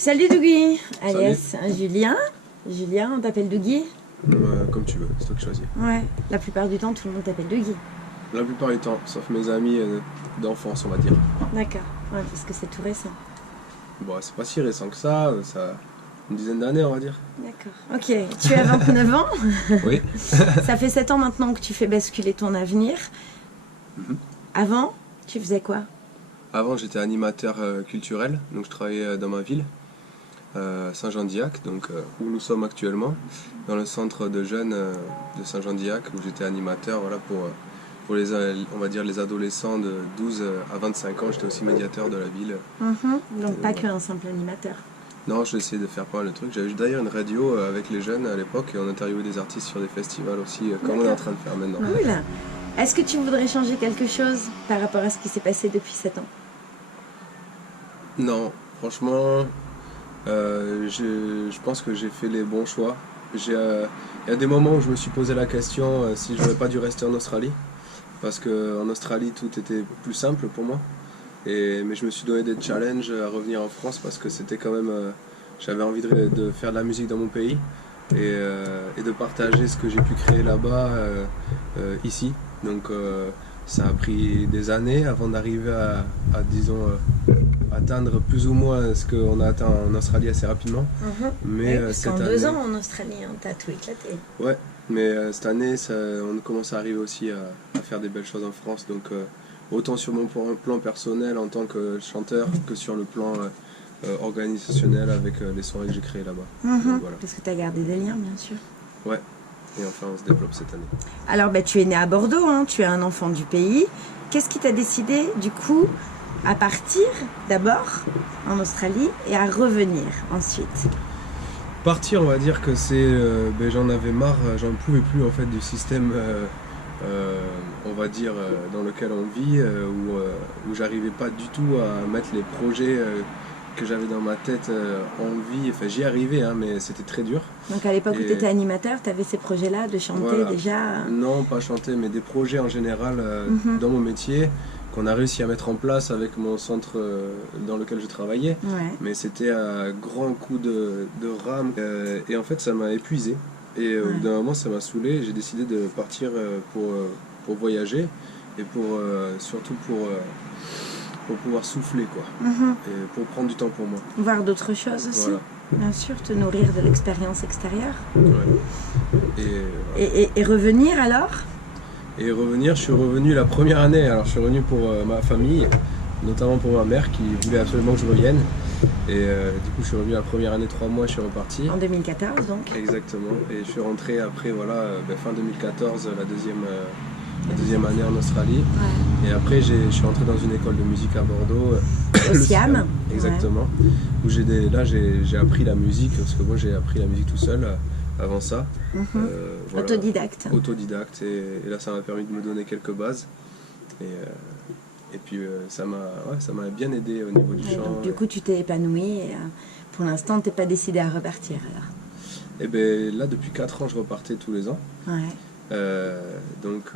Salut Dougie, alias Salut. Julien. Julien, on t'appelle Dougie? Comme tu veux, c'est toi qui choisis. Ouais, la plupart du temps tout le monde t'appelle Dougie. La plupart du temps, sauf mes amis d'enfance, on va dire. D'accord, ouais, parce que c'est tout récent. Bon, c'est pas si récent que ça une dizaine d'années, on va dire. D'accord, ok. Tu as 29 ans. Oui. Ça fait 7 ans maintenant que tu fais basculer ton avenir. Mhm. Avant, tu faisais quoi? Avant, j'étais animateur culturel, donc je travaillais dans ma ville, Saint-Jean-d'Iac, donc où nous sommes actuellement, dans le centre de jeunes de Saint-Jean-d'Iac, où j'étais animateur, voilà, pour les, on va dire, les adolescents de 12 à 25 ans. J'étais aussi médiateur de la ville. Donc pas voilà. qu'un simple animateur. Non, j'ai essayé de faire pas mal de trucs. J'avais d'ailleurs une radio avec les jeunes à l'époque et on interviewait des artistes sur des festivals aussi, comme on est en train de faire maintenant. Cool. Est-ce que tu voudrais changer quelque chose par rapport à ce qui s'est passé depuis 7 ans? Non, franchement, je pense que j'ai fait les bons choix. Il y a des moments où je me suis posé la question si j'aurais pas dû rester en Australie, parce qu'en Australie tout était plus simple pour moi. Mais je me suis donné des challenges à revenir en France parce que c'était quand même, j'avais envie de faire de la musique dans mon pays et de partager ce que j'ai pu créer là-bas ici. Donc ça a pris des années avant d'arriver disons, atteindre plus ou moins ce qu'on a atteint en Australie assez rapidement. Mais Oui, parce cette qu'en année, 2 ans en Australie, hein, t'as tout éclaté. ouais, mais cette année, on commence à arriver aussi à faire des belles choses en France. Donc autant sur mon plan personnel en tant que chanteur que sur le plan organisationnel avec les soirées que j'ai créées là-bas. Donc, voilà. Parce que t'as gardé des liens, bien sûr. Ouais, et enfin on se développe cette année. Alors, tu es né à Bordeaux, hein, tu es un enfant du pays. Qu'est-ce qui t'a décidé, du coup, à partir d'abord en Australie et à revenir ensuite? Partir, on va dire que j'en avais marre, j'en pouvais plus en fait du système, on va dire, dans lequel on vit, où j'arrivais pas du tout à mettre les projets que j'avais dans ma tête en vie. Enfin, j'y arrivais, hein, mais c'était très dur. Donc, à l'époque où Et- tu étais animateur, tu avais ces projets-là de chanter Voilà. déjà. Non, pas chanter, mais des projets en général dans mon métier qu'on a réussi à mettre en place avec mon centre dans lequel je travaillais. Ouais. Mais c'était à grands coups de rame et en fait ça m'a épuisé et au Ouais. bout d'un moment ça m'a saoulé et j'ai décidé de partir pour voyager et surtout pour pouvoir souffler quoi et pour prendre du temps pour moi. Voir d'autres choses aussi. Voilà. Bien sûr, te nourrir de l'expérience extérieure. Ouais. Et revenir alors? Et revenir, je suis revenu la première année, alors je suis revenu pour ma famille, notamment pour ma mère qui voulait absolument que je revienne. Et du coup je suis revenu la première année, 3 mois, je suis reparti. En 2014 donc. Exactement, et je suis rentré après, voilà, fin 2014, la deuxième année en Australie. Ouais. Et après je suis rentré dans une école de musique à Bordeaux. Au le Siam. Exactement, où j'ai appris la musique, parce que moi j'ai appris la musique tout seul avant ça. Voilà. Autodidacte. Autodidacte, et là ça m'a permis de me donner quelques bases. Et puis ça m'a bien aidé au niveau du Ouais, chant. donc, du coup, tu t'es épanoui et pour l'instant, t'es pas décidé à repartir alors. Et bien là, depuis 4 ans, je repartais tous les ans. Ouais. Donc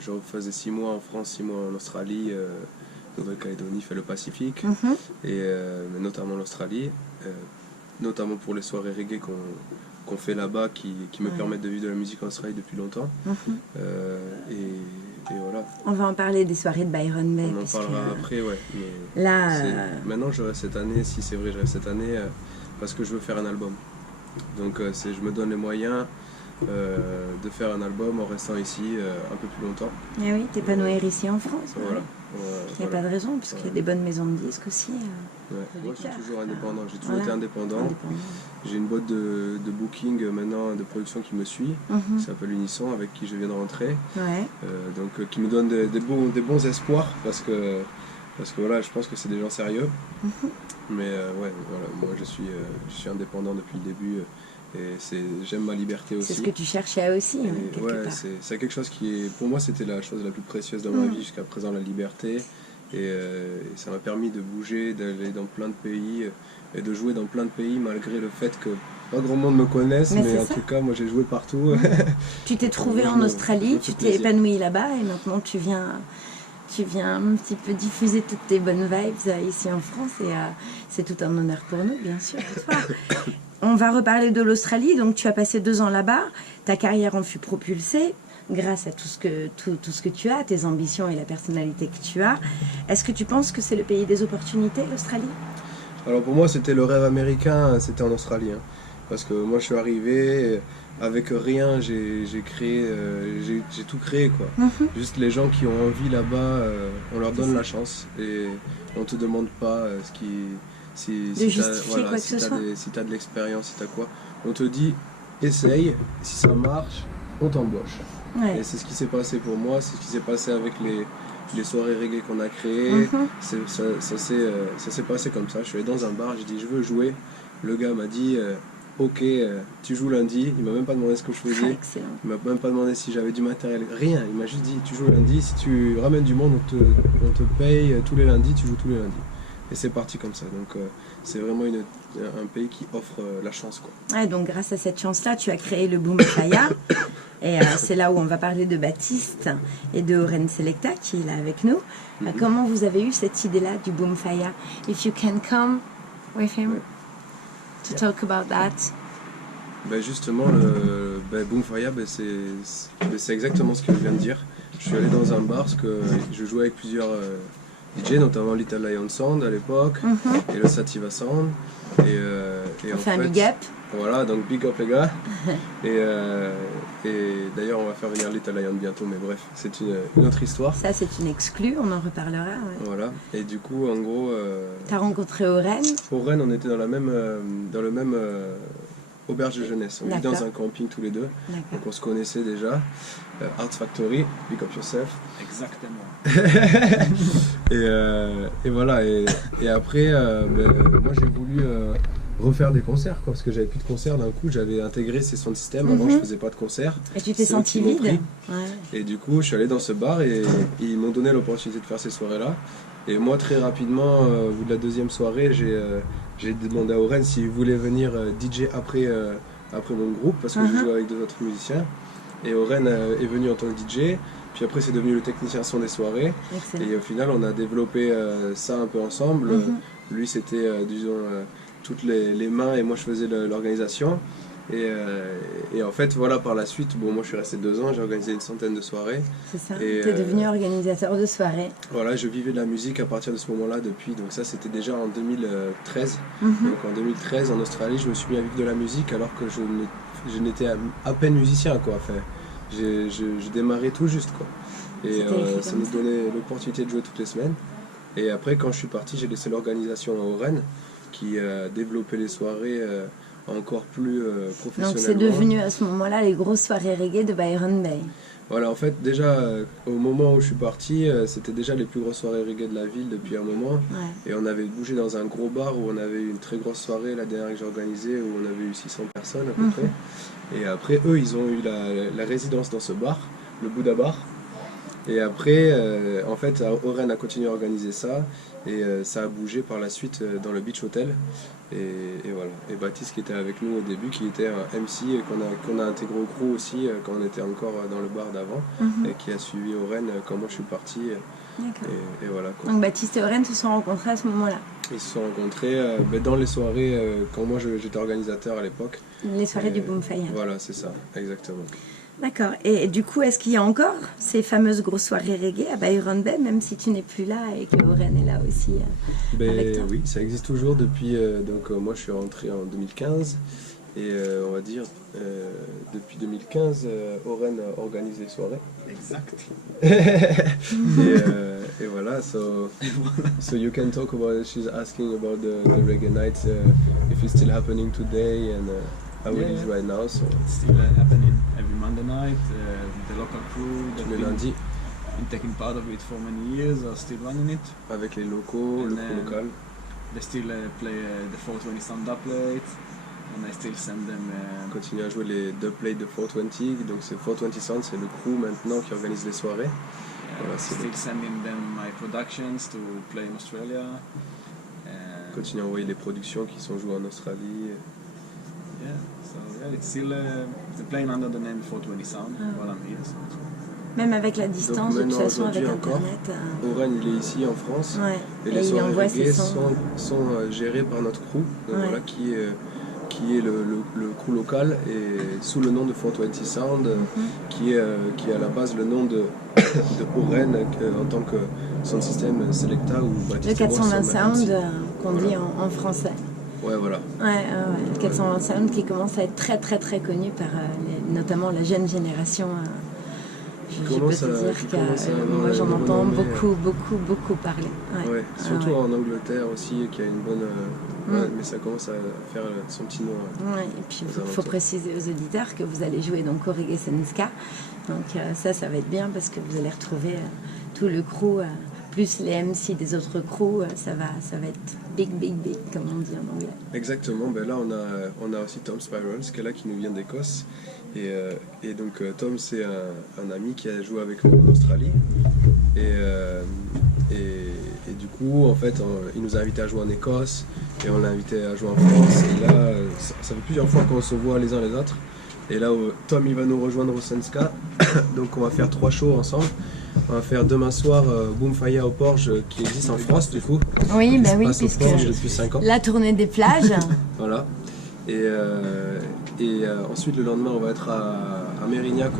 je refaisais 6 mois en France, 6 mois en Australie, Nouvelle-Calédonie, fait le Pacifique, mais notamment l'Australie, notamment pour les soirées reggae qu'on fait là-bas qui me permettent de vivre de la musique en Australie depuis longtemps. Et voilà. On va en parler des soirées de Byron Bay. On en parce parlera que, après, ouais. Mais là, maintenant, je reste cette année, si c'est vrai, je reste cette année parce que je veux faire un album. Donc je me donne les moyens de faire un album en restant ici un peu plus longtemps. eh oui, t'épanouir ici en France. Voilà. Il n'y a pas de raison, parce qu'il y a des bonnes maisons de disques aussi. Ouais. Moi, je suis toujours indépendant. J'ai toujours Voilà. été indépendant. J'ai une boîte de booking maintenant, de production qui me suit, qui s'appelle Unisson, avec qui je viens de rentrer. Ouais. Donc qui me donne des bons espoirs parce que voilà, je pense que c'est des gens sérieux. Mais ouais, voilà, moi je suis indépendant depuis le début et j'aime ma liberté aussi. C'est ce que tu cherchais aussi, hein, Et quelque ouais, part. c'est quelque chose qui est, pour moi, c'était la chose la plus précieuse dans ma vie jusqu'à présent, la liberté. Et ça m'a permis de bouger, d'aller dans plein de pays et de jouer dans plein de pays malgré le fait que pas grand monde me connaisse, mais en tout cas, moi j'ai joué partout. Tu t'es trouvé Moi, en Australie, tu t'es plaisir. épanoui là-bas et maintenant tu viens un petit peu diffuser toutes tes bonnes vibes ici en France et C'est tout un honneur pour nous, bien sûr. Toi. On va reparler de l'Australie. Donc, tu as passé 2 ans là-bas. Ta carrière en fut propulsée grâce à tout ce que tu as, tes ambitions et la personnalité que tu as. Est-ce que tu penses que c'est le pays des opportunités, l'Australie? Alors pour moi, c'était le rêve américain, c'était en Australie. Hein. Parce que moi, je suis arrivé avec rien, j'ai créé, j'ai tout créé quoi. Juste les gens qui ont envie là-bas, on leur donne la chance et on te demande pas si t'as de l'expérience, si t'as quoi. On te dit essaye, si ça marche, on t'embauche. Ouais. Et c'est ce qui s'est passé pour moi, c'est ce qui s'est passé avec les soirées reggae qu'on a créées. Ça s'est passé comme ça. Je suis allé dans un bar, j'ai dit je veux jouer. Le gars m'a dit ok, tu joues lundi. Il m'a même pas demandé ce que je faisais. Excellent. Il m'a même pas demandé si j'avais du matériel. Rien. Il m'a juste dit tu joues lundi. Si tu ramènes du monde, on te paye tous les lundis. Tu joues tous les lundis. Et c'est parti comme ça. Donc c'est vraiment un pays qui offre la chance quoi. Ouais, donc grâce à cette chance-là, tu as créé le Boom Faya. Et c'est là où on va parler de Baptiste et de Oren Selecta qui est là avec nous. Comment vous avez eu cette idée-là du Boom Faya? If you can come with him to talk about that. Ben justement, le Boom Faya, c'est exactement ce que je viens de dire. Je suis allé dans un bar parce que je jouais avec plusieurs DJ, notamment Little Lion Sound à l'époque et le Sativa Sound. Et On fait un big up. Voilà, donc big up les gars. Et d'ailleurs, on va faire venir Little Lion bientôt, mais bref, c'est une autre histoire. Ça, c'est une exclue, on en reparlera. Ouais. Voilà, et du coup, en gros. T'as rencontré Oren? Oren, on était dans le même auberge de jeunesse. On vit dans un camping tous les deux. Donc on se connaissait déjà. Art Factory, big up yourself. Exactement. et voilà, et après, moi j'ai voulu refaire des concerts quoi, parce que j'avais plus de concerts d'un coup, j'avais intégré ces sound systems, avant je faisais pas de concerts. Et tu t'es senti vide? Ouais. Et du coup je suis allé dans ce bar et ils m'ont donné l'opportunité de faire ces soirées là. Et moi très rapidement, au bout de la deuxième soirée, j'ai demandé à Oren s'il voulait venir DJ après mon groupe, parce que je jouais avec 2 autres musiciens. Et Oren est venu en tant que DJ, puis après c'est devenu le technicien son des soirées. Excellent. Et au final on a développé ça un peu ensemble. Lui c'était disons toutes les mains et moi je faisais l'organisation. Et en fait voilà, par la suite, bon moi je suis resté 2 ans, j'ai organisé une centaine de soirées. C'est ça, tu es devenu organisateur de soirées. Voilà, je vivais de la musique à partir de ce moment-là depuis, donc ça c'était déjà en 2013. Donc en 2013 en Australie je me suis mis à vivre de la musique alors que je n'étais à peine musicien quoi. Enfin, je démarrais tout juste quoi. Et ça me donnait l'opportunité de jouer toutes les semaines. Et après quand je suis parti, j'ai laissé l'organisation à Oren qui a développé les soirées encore plus professionnellement. Donc c'est devenu à ce moment-là les grosses soirées reggae de Byron Bay. Voilà, en fait déjà au moment où je suis parti, c'était déjà les plus grosses soirées reggae de la ville depuis un moment. Et on avait bougé dans un gros bar où on avait eu une très grosse soirée, la dernière que j'ai organisée, où on avait eu 600 personnes à peu près. Et après eux, ils ont eu la résidence dans ce bar, le Bouddha Bar. Et après, en fait, Oren a continué à organiser ça et ça a bougé par la suite dans le Beach Hotel. Et voilà. Et Baptiste qui était avec nous au début, qui était un MC et qu'on a intégré au crew aussi quand on était encore dans le bar d'avant et qui a suivi Oren quand moi je suis parti. Et voilà quoi. Donc Baptiste et Oren se sont rencontrés à ce moment-là? Ils se sont rencontrés dans les soirées quand moi j'étais organisateur à l'époque. Les soirées du Boom Faya. Voilà, c'est ça, exactement. D'accord. Et du coup, est-ce qu'il y a encore ces fameuses grosses soirées reggae à Byron Bay, même si tu n'es plus là et que Oren est là aussi avec toi? Oui, ça existe toujours depuis... donc moi, je suis rentré en 2015. Et on va dire, depuis 2015, Oren organise les soirées. Exact. et voilà, so you can talk about it. She's asking about the reggae nights, if it's still happening today and how it is right now. So it's still happening every Monday night. The local crew that been taking part of it for many years are still running it. Avec les locaux, le crew local. They still play the 420 sound dubplate. And I still send them. Continue à jouer les dubplates de 420, donc c'est 420 Sound, c'est le crew maintenant qui organise les soirées. Voilà, still sending them my productions to play in Australia. Continue à envoyer les productions qui sont jouées en Australie. Yeah, so yeah, it's still they're playing under the name 420 Sound while I'm here. So. Même avec la distance, de toute maintenant, façon, avec aujourd'hui encore, Internet. Oren il est ici en France Ouais. et Et les il soirées envoie ses reggae sons. sont gérées par notre crew, Ouais. voilà, qui est le crew local et sous le nom de 420 Sound, qui est à la base le nom de Oren en tant que son système Selecta ou Le Baptiste et moi 420 sommes Sound MC. qu'on dit en français. Ouais, voilà. Ouais. Le 420 Sound qui commence à être très très très connu par notamment la jeune génération. Je peux commence te à- dire qui que commence à avoir moi j'en une entends renommée, beaucoup parler. Ouais. Ouais, surtout ouais. en Angleterre aussi, qui a une bonne. Ouais, mais ça commence à faire son petit nom. Ouais, et puis il aux faut alentours. préciser aux auditeurs que vous allez jouer donc au Reggae Senska. Donc ça va être bien parce que vous allez retrouver tout le crew, plus les MC des autres crews. Ça va être big, comme on dit en anglais. Exactement, ben là on a aussi Tom Spirals qui est là, qui nous vient d'Écosse. Et donc Tom, c'est un ami qui a joué avec nous en Australie. Et du coup, en fait, il nous a invités à jouer en Écosse et on l'a invité à jouer en France. Et là, ça fait plusieurs fois qu'on se voit les uns les autres. Et là, Tom, il va nous rejoindre au Senska. Donc on va faire 3 shows ensemble. On va faire demain soir Boom Faya au Porge, qui existe en France du coup. Oui, Qui bah se oui, passe au puisque Porge depuis 5 ans. la tournée des plages. Voilà. Et ensuite, le lendemain, on va être à Mérignac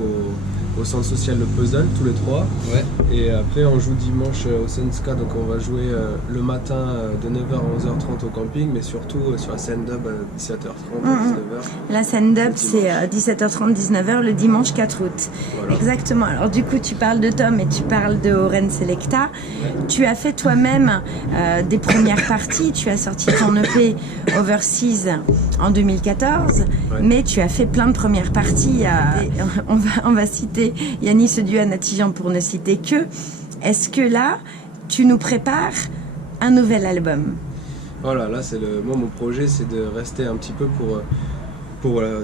au centre social Le Puzzle, tous les 3. Ouais. Et après, on joue dimanche au Senska, donc on va jouer le matin de 9h à 11h30 au camping, mais surtout sur la scène dub à 17h30 à 19h. La stand-up, c'est 17h30, 19h le dimanche 4 août. Voilà. Exactement. Alors du coup, tu parles de Tom et tu parles de Oren Selecta. Tu as fait toi-même des premières parties. Tu as sorti ton EP Overseas en 2014, Ouais. mais tu as fait plein de premières parties. On va citer Yannis Seduan, Natijan pour ne citer que. Est-ce que là, tu nous prépares un nouvel album? Voilà, là, moi, mon projet, c'est de rester un petit peu pour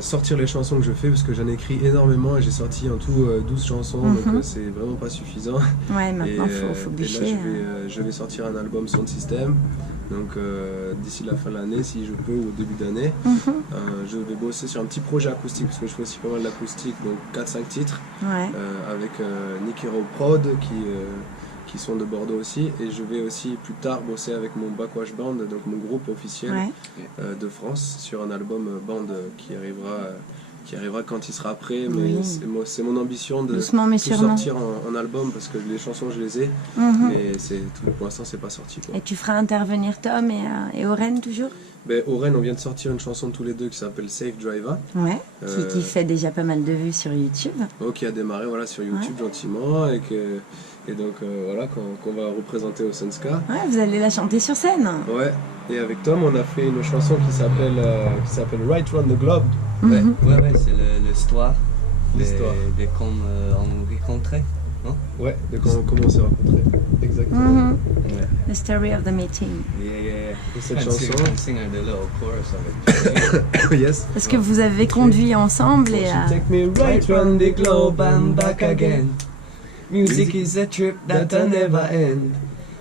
sortir les chansons que je fais, parce que j'en écris énormément et j'ai sorti en tout 12 chansons, donc c'est vraiment pas suffisant. Ouais, maintenant, faut Et bûcher. là, je vais sortir un album Sound System, donc d'ici la fin de l'année, si je peux, ou au début d'année. Je vais bosser sur un petit projet acoustique, parce que je fais aussi pas mal d'acoustique, donc 4-5 titres, Ouais. avec Nick Hero Prod, qui sont de Bordeaux aussi, et je vais aussi plus tard bosser avec mon Backwash Band, donc mon groupe officiel Ouais. de France, sur un album band qui arrivera quand il sera prêt, mais Oui. c'est mon ambition de Doucement mais tout sûrement. sortir en album, parce que les chansons je les ai, Mhm. mais pour l'instant c'est pas sorti, quoi. Et tu feras intervenir Tom et Oren toujours? Ben, Oren, on vient de sortir une chanson tous les deux qui s'appelle Safe Driver, Ouais. Euh, Qui fait déjà pas mal de vues sur YouTube. qui a démarré, voilà, sur YouTube gentiment, et donc voilà, qu'on va représenter au Senska. Ouais, vous allez la chanter sur scène. Ouais, et avec Tom, on a fait une chanson qui s'appelle Right Round the Globe. Ouais, Mhm. ouais, c'est l'histoire. L'histoire. De comme on rencontrait. Non? Ouais, de comment on s'est rencontrés. Exactement. Mhm. Ouais. The story of the meeting. Et cette On chanson, sing un little chorus avec. yes. Parce que vous avez conduit ensemble et Take me right round the globe and back again. Music is a trip that'll never end.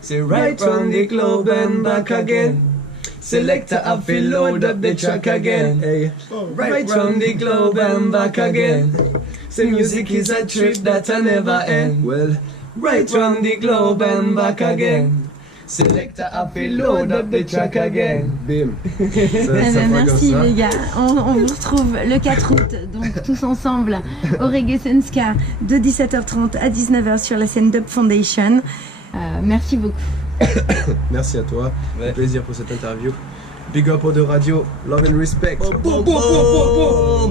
Say right round the globe and back again. Selector up and load up the track again. Hey. Right round the globe and back again. Say music is a trip that'll never end. Well, Right round the globe and back again. Selector up and load up the track again. bim. Eh Ça ben, fera merci comme ça. les gars. On vous retrouve le 4 août, donc tous ensemble au Reggae Senska de 17h30 à 19h sur la scène Dub Foundation. Merci beaucoup. Merci à toi. Ouais. Un plaisir pour cette interview. Big up aux deux radios. Love and respect. Boom, boom, boom, boom, boom.